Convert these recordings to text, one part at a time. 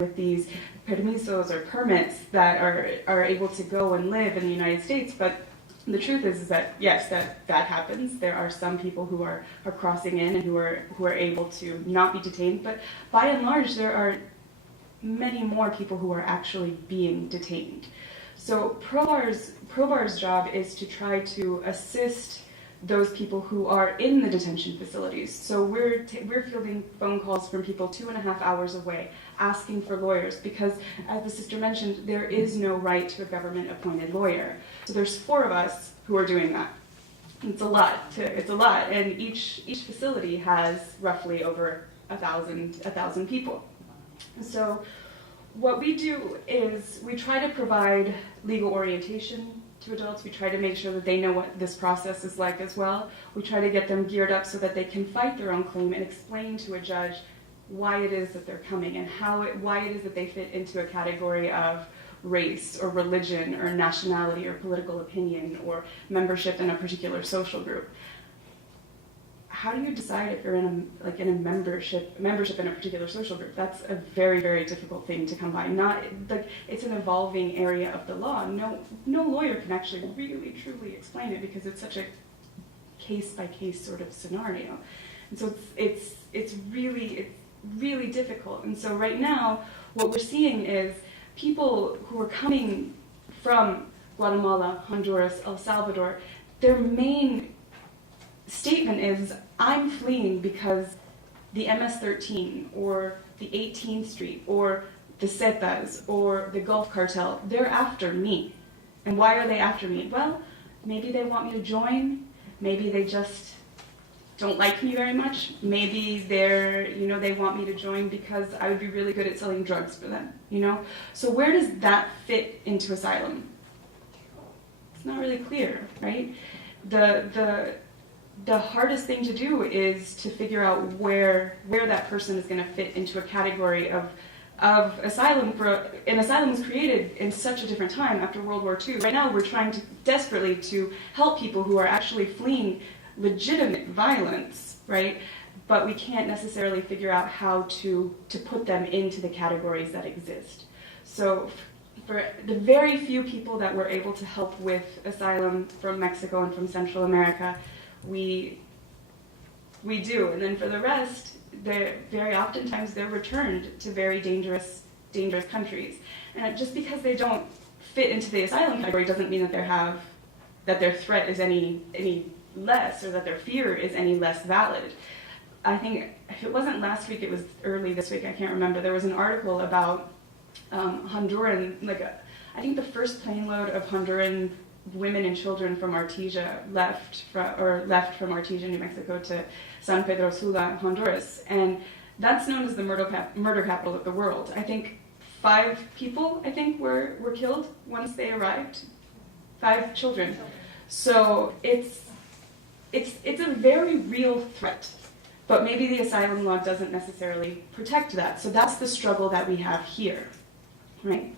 with these permisos or permits that are able to go and live in the United States. But the truth is that yes, that happens. There are some people who are crossing in and who are able to not be detained. But by and large, there are many more people who are actually being detained. So Probar's job is to try to assist those people who are in the detention facilities. So we're fielding phone calls from people 2.5 hours away, asking for lawyers, because as the sister mentioned, there is no right to a government-appointed lawyer. So there's 4 of us who are doing that. It's a lot, and each facility has roughly over 1,000 people. So what we do is we try to provide legal orientation to adults. We try to make sure that they know what this process is like as well. We try to get them geared up so that they can fight their own claim and explain to a judge why it is that they're coming and why it is that they fit into a category of race or religion or nationality or political opinion or membership in a particular social group. How do you decide if you're in a membership in a particular social group? That's a very, very difficult thing to come by. It's an evolving area of the law. No lawyer can actually really truly explain it because it's such a case by case sort of scenario. And so it's really difficult. And so right now, what we're seeing is people who are coming from Guatemala, Honduras, El Salvador, their main statement is, I'm fleeing because the MS-13 or the 18th Street or the Zetas or the Gulf Cartel, they're after me. And why are they after me? Well, maybe they want me to join. Maybe they just don't like me very much. Maybe they want me to join because I would be really good at selling drugs for them, So where does that fit into asylum? It's not really clear, right? The hardest thing to do is to figure out where that person is going to fit into a category of asylum. And asylum was created in such a different time after World War II. Right now we're trying desperately to help people who are actually fleeing legitimate violence, right? But we can't necessarily figure out how to put them into the categories that exist. So for the very few people that we're able to help with asylum from Mexico and from Central America, we do, and then for the rest, very oftentimes they're returned to very dangerous countries. And just because they don't fit into the asylum category doesn't mean that their threat is any less or that their fear is any less valid. I think if it wasn't last week, it was early this week. I can't remember. There was an article about Honduran, I think the first plane load of Honduran women and children from Artesia left from Artesia, New Mexico to San Pedro Sula, Honduras, and that's known as the murder capital of the world. I think 5 people were killed once they arrived, 5 children. So it's a very real threat, but maybe the asylum law doesn't necessarily protect that. So that's the struggle that we have here, right?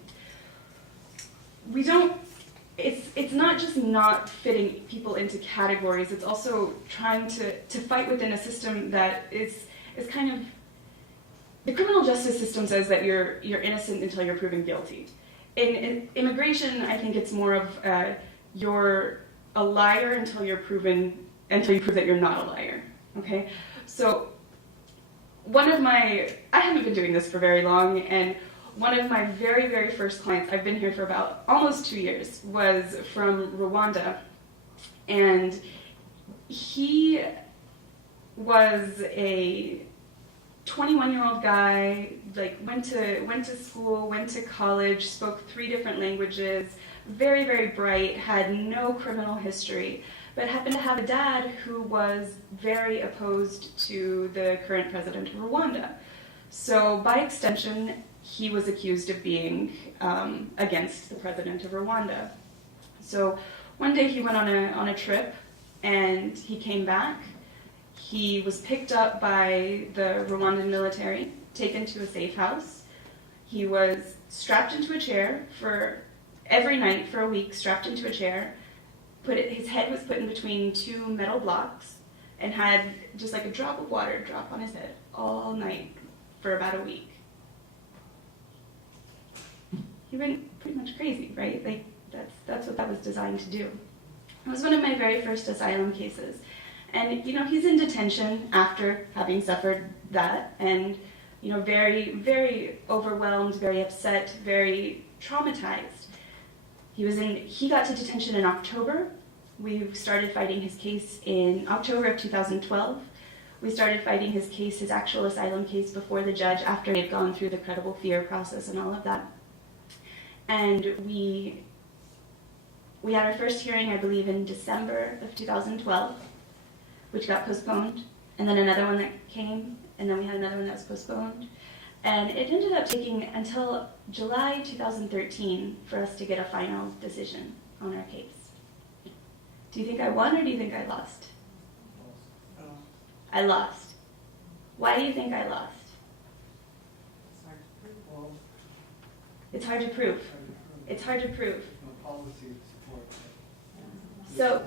It's not just not fitting people into categories, it's also trying to fight within a system that is kind of, the criminal justice system says that you're innocent until you're proven guilty. In immigration, I think it's more of you're a liar until you prove that you're not a liar, okay? So I haven't been doing this for very long, and one of my very, very first clients, I've been here for about almost 2 years, was from Rwanda. And he was a 21-year-old guy, went to school, went to college, spoke 3 different languages, very, very bright, had no criminal history, but happened to have a dad who was very opposed to the current president of Rwanda. So by extension, he was accused of being against the president of Rwanda. So one day he went on a trip and he came back. He was picked up by the Rwandan military, taken to a safe house. He was strapped into a chair every night for a week, strapped into a chair. His head was put in between 2 metal blocks and had just like a drop of water drop on his head all night for about a week. he went pretty much crazy, right? Like, that's what that was designed to do. It was one of my very first asylum cases. And, he's in detention after having suffered that, and, very, very overwhelmed, very upset, very traumatized. He got to detention in October. We started fighting his case in October of 2012. We started fighting his case, his actual asylum case, before the judge after he had gone through the credible fear process and all of that. And we had our first hearing, I believe, in December of 2012, which got postponed, and then another one that came, and then we had another one that was postponed. And it ended up taking until July 2013 for us to get a final decision on our case. Do you think I won or do you think I lost? I lost. Why do you think I lost? It's hard to prove. It's hard to prove. So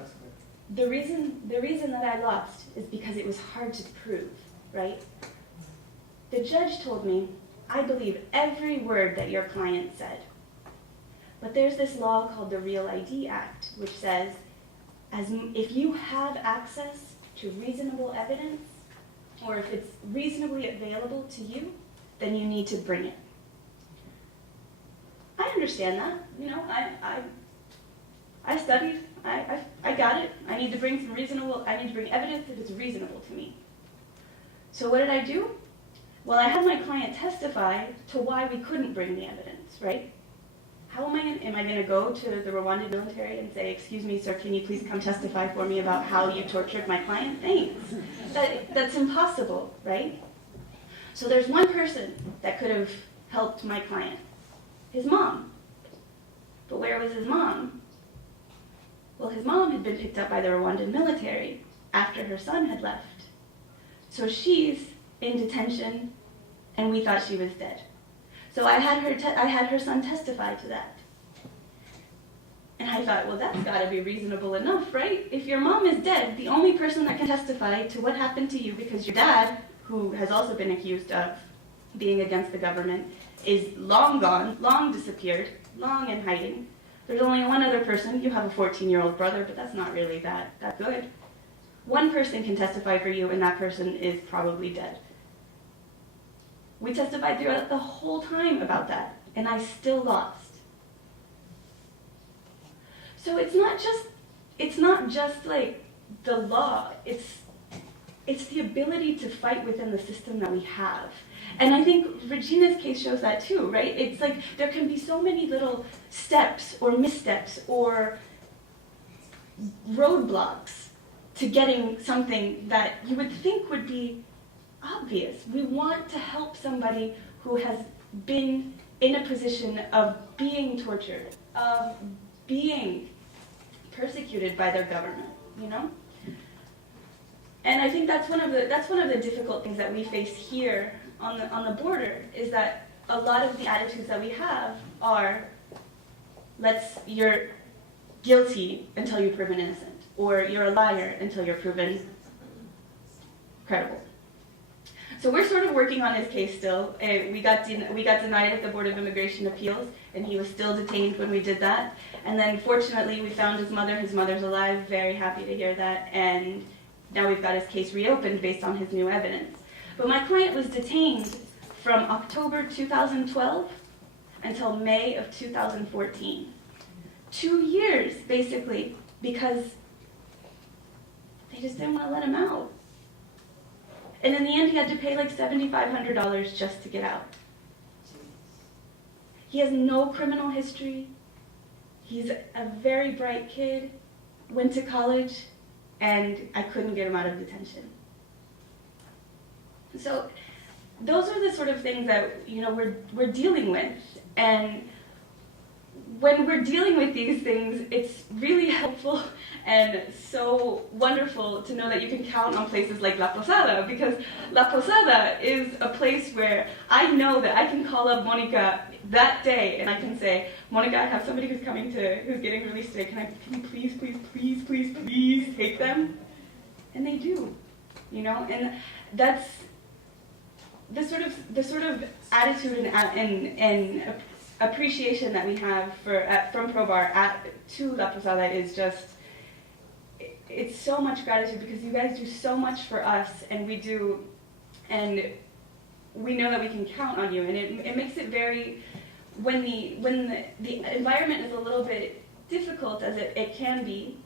the reason that I lost is because it was hard to prove, right? The judge told me, I believe every word that your client said. But there's this law called the Real ID Act, which says, if you have access to reasonable evidence, or if it's reasonably available to you, then you need to bring it. I understand that. I studied. I got it. I need to bring evidence that is reasonable to me. So what did I do? Well, I had my client testify to why we couldn't bring the evidence, right? How am I going to go to the Rwandan military and say, excuse me, sir, can you please come testify for me about how you tortured my client? Thanks. That's impossible, right? So there's one person that could have helped my client, his mom. But where was his mom? Well, his mom had been picked up by the Rwandan military after her son had left. So she's in detention, and we thought she was dead. So I had her son testify to that. And I thought, well, that's got to be reasonable enough, right? If your mom is dead, the only person that can testify to what happened to you, because your dad, who has also been accused of being against the government, is long gone, long disappeared, long in hiding. There's only one other person. You have a 14-year-old brother, but that's not really that good. One person can testify for you, and that person is probably dead. We testified throughout the whole time about that, and I still lost. So it's not just like the law, it's the ability to fight within the system that we have. And I think Regina's case shows that too, right? It's like there can be so many little steps or missteps or roadblocks to getting something that you would think would be obvious. We want to help somebody who has been in a position of being tortured, of being persecuted by their government, And I think that's one of the difficult things that we face here on the border, is that a lot of the attitudes that we have are, you're guilty until you're proven innocent, or you're a liar until you're proven credible. So we're sort of working on his case still. We got denied at the Board of Immigration Appeals, and he was still detained when we did that. And then fortunately we found his mother. His mother's alive, very happy to hear that. And now we've got his case reopened based on his new evidence. But my client was detained from October 2012 until May of 2014. 2 years, basically, because they just didn't want to let him out. And in the end, he had to pay like $7,500 just to get out. He has no criminal history. He's a very bright kid, went to college, and I couldn't get him out of detention. So those are the sort of things that we're dealing with. And when we're dealing with these things, it's really helpful and so wonderful to know that you can count on places like La Posada, because La Posada is a place where I know that I can call up Monica that day and I can say, Monica, I have somebody who's getting really sick. Can you please take them? And they do, and that's the sort of attitude and appreciation that we have from ProBar to La Posada is just, it's so much gratitude because you guys do so much for us, and we know that we can count on you, and it makes it very, when the environment is a little bit difficult as it can be,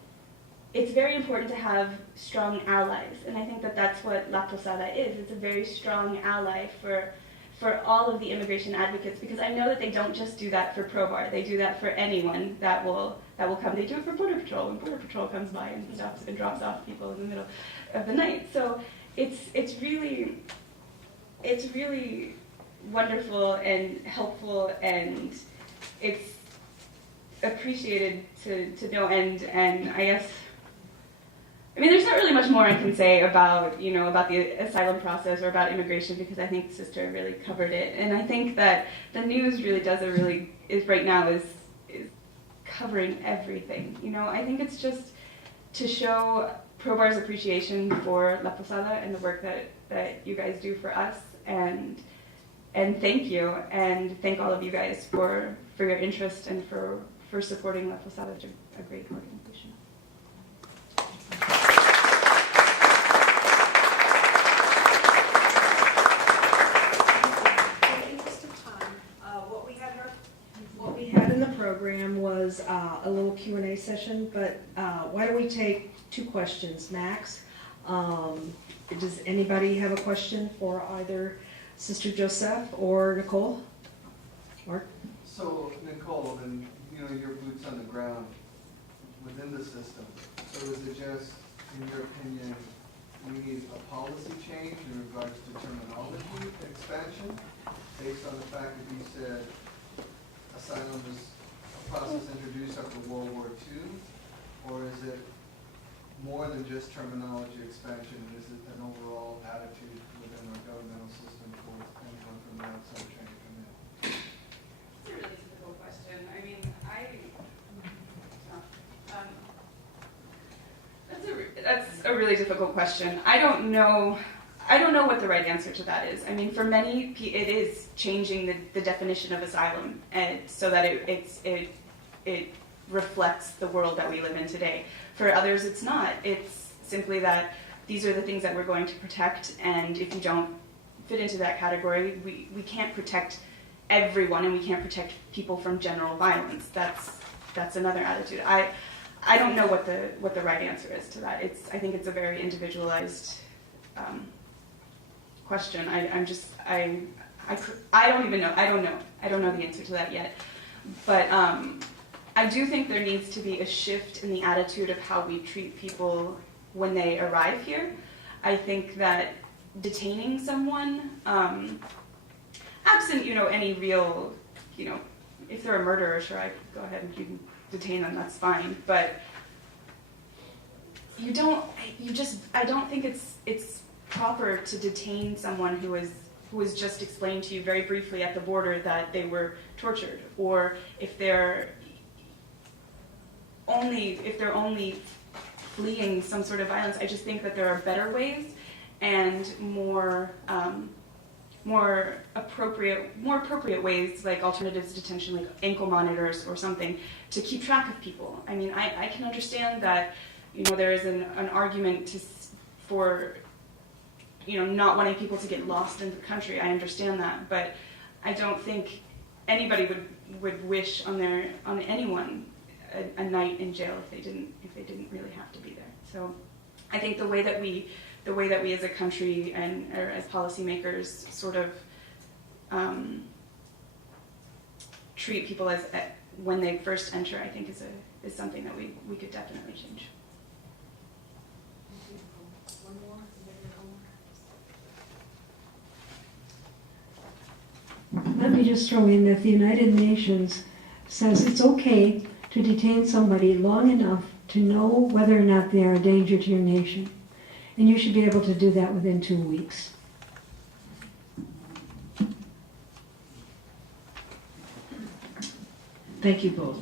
it's very important to have strong allies, and I think that that's what La Posada is. It's a very strong ally for all of the immigration advocates, because I know that they don't just do that for ProBar. They do that for anyone that will come. They do it for Border Patrol when Border Patrol comes by and stops and drops off people in the middle of the night. So it's really wonderful and helpful, and it's appreciated to know. And I guess, I mean, there's not really much more I can say about the asylum process or about immigration, because I think Sister really covered it. And I think that the news really is right now is covering everything. I think it's just to show ProBar's appreciation for La Posada and the work that you guys do for us, and thank you, and thank all of you guys for your interest and for supporting La Posada, which is a great organization. What we had in the program was a little Q&A session, but why don't we take 2 questions max? Does anybody have a question for either Sister Joseph or Nicole? Mark? So Nicole, and your boots on the ground within the system. So is it just, in your opinion, we need a policy change in regards to terminology expansion, based on the fact that you said asylum was a process introduced after World War II, or is it more than just terminology expansion? Is it an overall attitude within our governmental system towards anyone from the outside trying to come in? It's a really difficult question. I mean, that's a really difficult question. I don't know what the right answer to that is. I mean, for many, it is changing the definition of asylum, and so that it reflects the world that we live in today. For others, it's not. It's simply that these are the things that we're going to protect, and if you don't fit into that category, we can't protect everyone, and we can't protect people from general violence. That's another attitude. I don't know what the right answer is to that. I think it's a very individualized question. I don't even know. I don't know the answer to that yet. But I do think there needs to be a shift in the attitude of how we treat people when they arrive here. I think that detaining someone, absent any real, if they're a murderer, sure, I go ahead and you can detain them. That's fine. But I don't think it's proper to detain someone who was just explained to you very briefly at the border that they were tortured, or if they're only fleeing some sort of violence. I just think that there are better ways and more appropriate ways, like alternatives to detention, like ankle monitors or something, to keep track of people. I mean, I can understand that there is an argument for not wanting people to get lost in the country. I understand that, but I don't think anybody would wish on anyone a night in jail if they didn't really have to be there. So I think the way that we as a country or as policymakers sort of treat people as when they first enter, I think is something that we could definitely change. One more? Let me just throw in that the United Nations says it's okay to detain somebody long enough to know whether or not they are a danger to your nation. And you should be able to do that within 2 weeks. Thank you both.